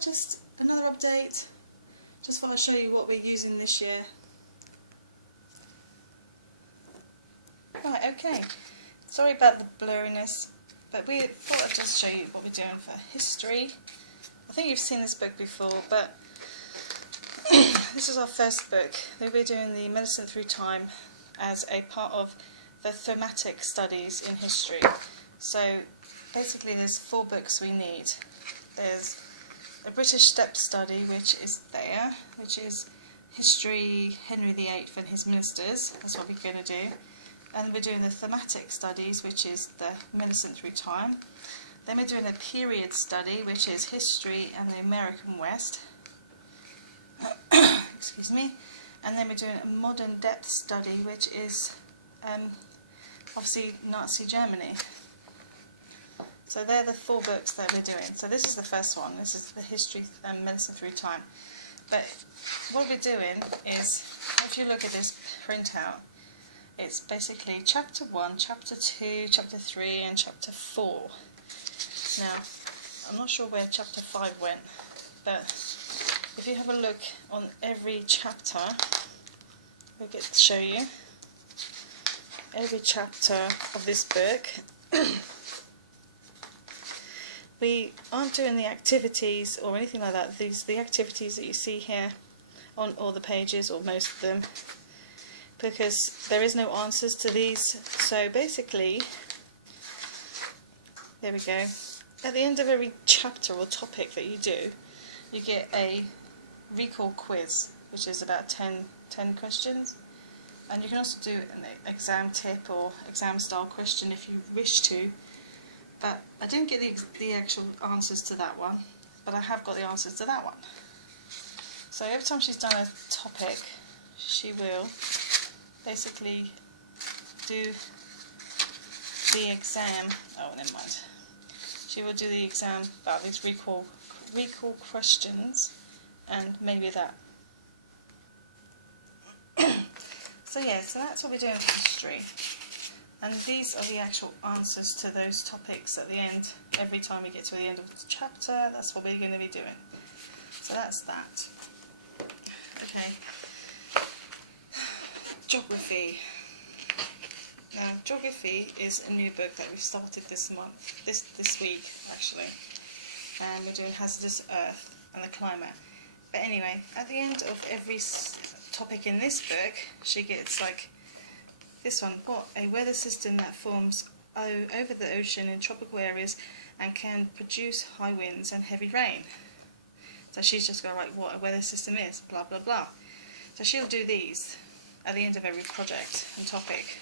just another update. Just thought I'd show you what we're using this year. Right, okay. Sorry about the blurriness, but we thought I'd just show you what we're doing for history. I think you've seen this book before, but this is our first book. We'll be doing the Medicine Through Time as a part of the thematic studies in history. So basically there's 4 books we need. There's a British Step Study, which is there, which is History, Henry VIII and his ministers. That's what we're going to do. And we're doing the thematic studies, which is the Medicine Through Time. Then we're doing a period study, which is history and the American West. Excuse me. And then we're doing a modern depth study, which is obviously Nazi Germany. So they're the 4 books that we're doing. So this is the first one. This is the history and Medicine Through Time. But what we're doing is, if you look at this printout, it's basically chapter 1, chapter 2, chapter 3 and chapter 4. Now, I'm not sure where chapter 5 went, but if you have a look on every chapter, we'll get to show you every chapter of this book. We aren't doing the activities or anything like that. The activities that you see here on all the pages, or most of them, because there is no answers to these. So basically, there we go. At the end of every chapter or topic that you do, you get a recall quiz, which is about 10 questions. And you can also do an exam tip or exam style question if you wish to. But I didn't get the actual answers to that one, but I have got the answers to that one. So every time she's done a topic, she will basically do the exam. Oh, never mind. She will do the exam about these recall questions, and maybe that. So yeah, so that's what we're doing for history. And these are the actual answers to those topics at the end. Every time we get to the end of the chapter, that's what we're going to be doing. So that's that. Okay. Geography. Now, geography is a new book that we've started this month, this week actually. And we're doing hazardous earth and the climate. But anyway, at the end of every topic in this book, she gets like this one: what a weather system that forms over the ocean in tropical areas and can produce high winds and heavy rain. So she's just got to write what a weather system is, blah blah blah. So she'll do these at the end of every project and topic.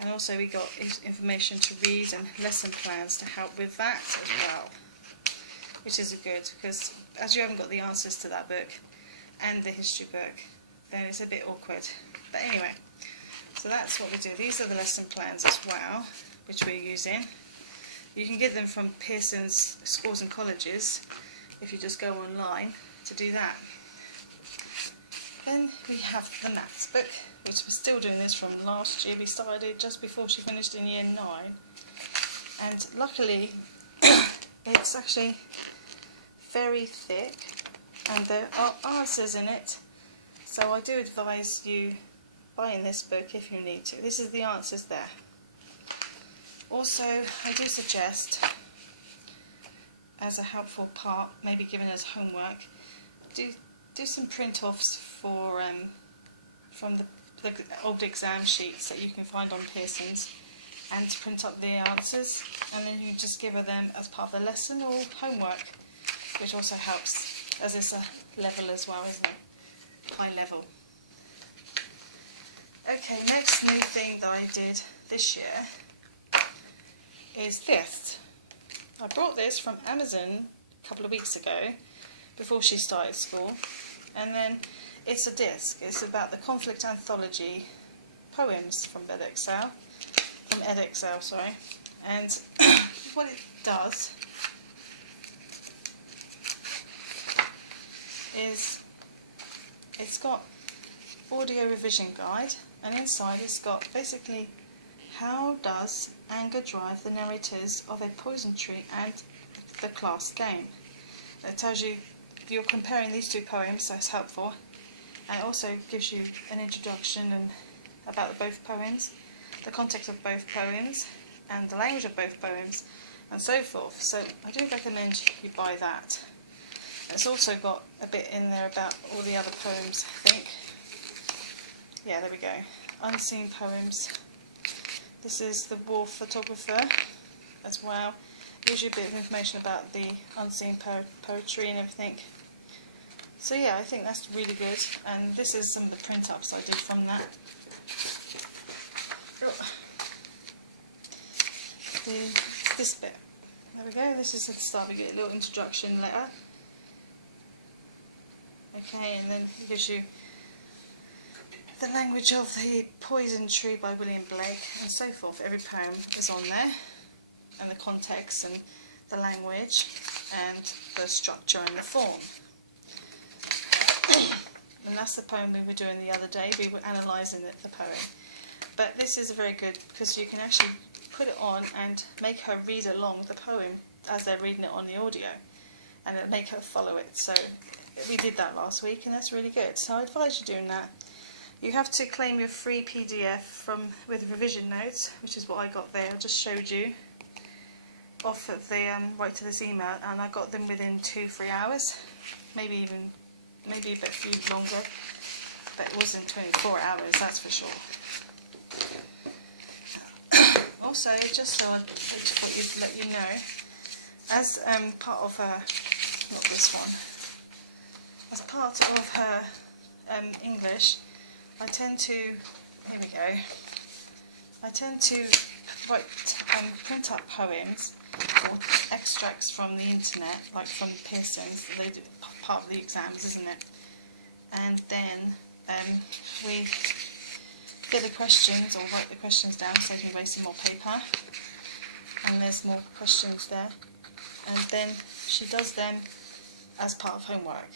And also we got information to read and lesson plans to help with that as well, which is good, because as you haven't got the answers to that book and the history book, then it's a bit awkward. But anyway, so that's what we do. These are the lesson plans as well, which we're using. You can get them from Pearson's Schools and Colleges if you just go online to do that. Then we have the maths book, which we're still doing this from last year. We started just before she finished in year 9. And luckily, it's actually very thick and there are answers in it. So I do advise you buying this book if you need to. This is the answers there. Also, I do suggest, as a helpful part, maybe given as homework, do some print-offs for from the old exam sheets that you can find on Pearson's, and to print up the answers, and then you just give her them as part of the lesson or homework, which also helps, as it's a level as well, isn't it? High level. Okay, next new thing that I did this year is this. I brought this from Amazon a couple of weeks ago, before she started school, and then it's a disc. It's about the conflict anthology poems from Edexcel, sorry. And what it does is it's got audio revision guide, and inside it's got basically how does anger drive the narrators of a poison tree and the class game. It tells you you're comparing these two poems, so it's helpful. And it also gives you an introduction and about both poems, the context of both poems, and the language of both poems, and so forth. So I do recommend you buy that. It's also got a bit in there about all the other poems, I think. Yeah, there we go. Unseen poems. This is the war photographer as well. Gives you a bit of information about the unseen poetry and everything. So yeah, I think that's really good. And this is some of the print-ups I did from that. This bit. There we go. This is at the start. We get a little introduction letter. Okay, and then it gives you the language of the Poison Tree by William Blake, and so forth. Every poem is on there, and the context and the language and the structure and the form. And that's the poem we were doing the other day. We were analysing the poem. But this is very good because you can actually put it on and make her read along the poem as they're reading it on the audio, and it'll make her follow it. So we did that last week, and that's really good. So I advise you doing that. You have to claim your free PDF with revision notes, which is what I got there. I just showed you off of the right to this email, and I got them within 2-3 hours, maybe a bit few longer, but it wasn't 24 hours, that's for sure. Also, just so I thought you'd let you know, as part of her, not this one, as part of her English, I tend to, here we go, I tend to write, print up poems or extracts from the internet, like from Pearson's. They do part of the exams, isn't it? And then we get the questions, or write the questions down, saves me wasting more paper. And there's more questions there. And then she does them as part of homework.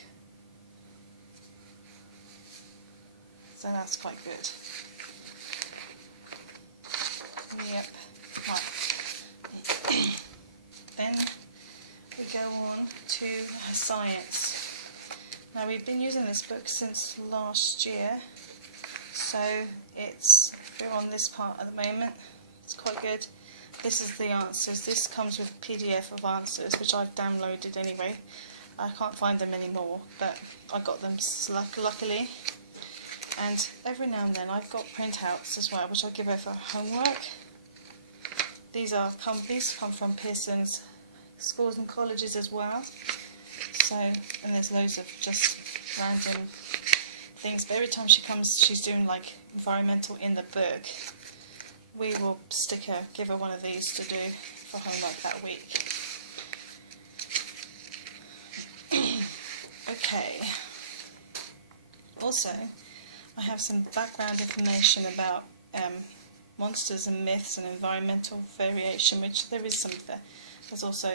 So that's quite good. Yep. Right. Then we go on to her science. Now we've been using this book since last year, so we're on this part at the moment. It's quite good. This is the answers. This comes with a PDF of answers, which I've downloaded anyway. I can't find them anymore, but I got them luckily. And every now and then I've got printouts as well, which I give her for homework. These come from Pearson's schools and colleges as well. So, and there's loads of just random things. But every time she comes, she's doing like environmental in the book. We will give her one of these to do for homework that week. Okay. Also, I have some background information about monsters and myths and environmental variation, which there is some there. There's also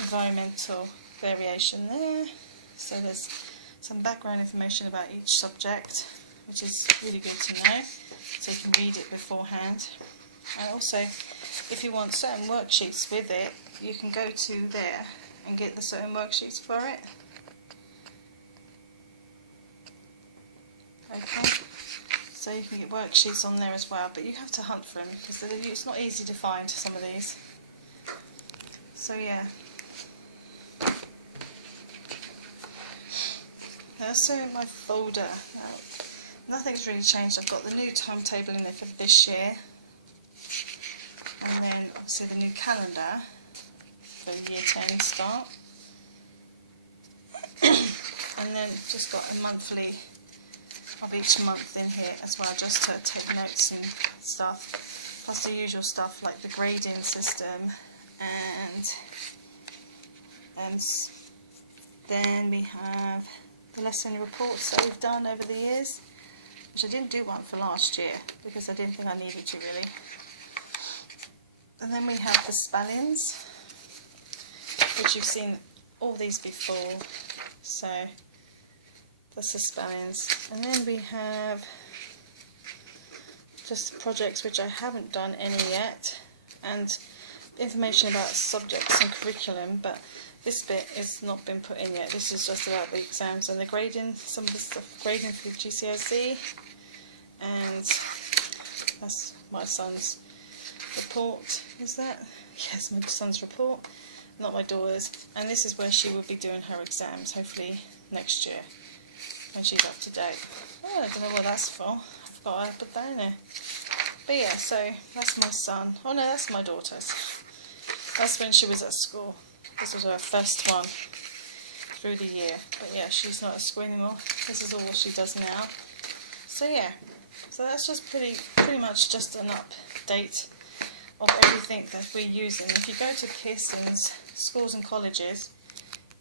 environmental variation there. So there's some background information about each subject, which is really good to know, so you can read it beforehand. And also, if you want certain worksheets with it, you can go to there and get the certain worksheets for it. Okay, so you can get worksheets on there as well, but you have to hunt for them because it's not easy to find some of these. So yeah. So in my folder, nothing's really changed. I've got the new timetable in there for this year, and then obviously the new calendar for year 10 start, and then just got a monthly of each month in here as well, just to take notes and stuff, plus the usual stuff like the grading system, and then we have the lesson reports that we've done over the years, which I didn't do one for last year because I didn't think I needed to really. And then we have the spellings, which you've seen all these before, so that's the spellings. And then we have just projects which I haven't done any yet, and information about subjects and curriculum, but this bit has not been put in yet. This is just about the exams and the grading, some of the stuff, grading for GCSE, and that's my son's report. Is that? Yes, my son's report, not my daughter's. And this is where she will be doing her exams, hopefully next year, when she's up to date. Oh, I don't know what that's for. I forgot I put that in there. But yeah, so that's my son. Oh no, that's my daughter's. That's when she was at school. This was her first one through the year. But yeah, she's not at school anymore. This is all she does now. So yeah, so that's just pretty much just an update of everything that we're using. If you go to Kirsten's schools and colleges,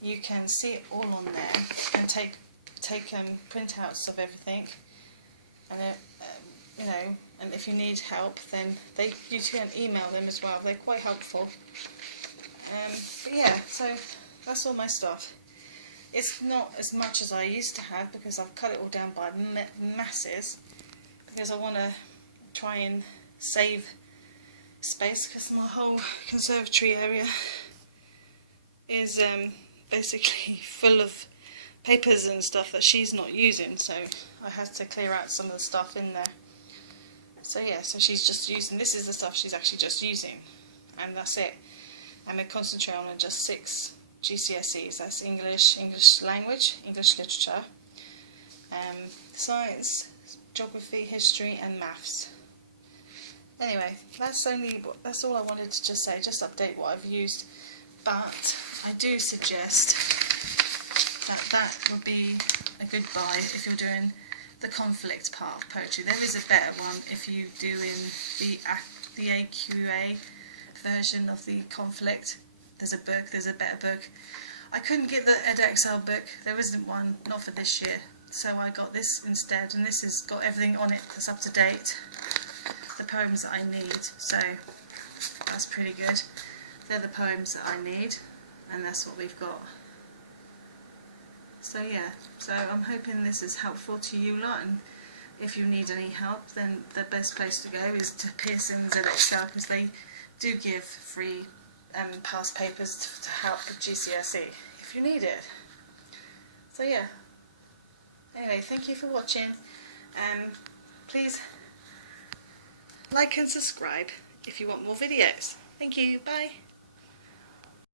you can see it all on there and take printouts of everything. And you know, and if you need help, then you can email them as well. They're quite helpful. But yeah, so that's all my stuff. It's not as much as I used to have because I've cut it all down by masses, because I want to try and save space, because my whole conservatory area is basically full of papers and stuff that she's not using, so I had to clear out some of the stuff in there. So yeah, so she's just using, this is the stuff she's actually just using, and that's it. And we concentrate on just 6 GCSEs. That's English, English language, English literature, science, geography, history and maths. Anyway, that's all I wanted to just say, just update what I've used. But I do suggest that would be a good buy if you're doing the conflict part of poetry. There is a better one if you do in the AQA version of the conflict. There's a better book. I couldn't get the edXL book, there isn't one, not for this year, so I got this instead, and this has got everything on it that's up to date, the poems that I need, so that's pretty good. They're the poems that I need, and that's what we've got. So yeah, so I'm hoping this is helpful to you lot, and if you need any help, then the best place to go is to Pearson's edXL, because they do give free past papers to help with GCSE if you need it. So yeah, anyway, thank you for watching, and please like and subscribe if you want more videos. Thank you, bye.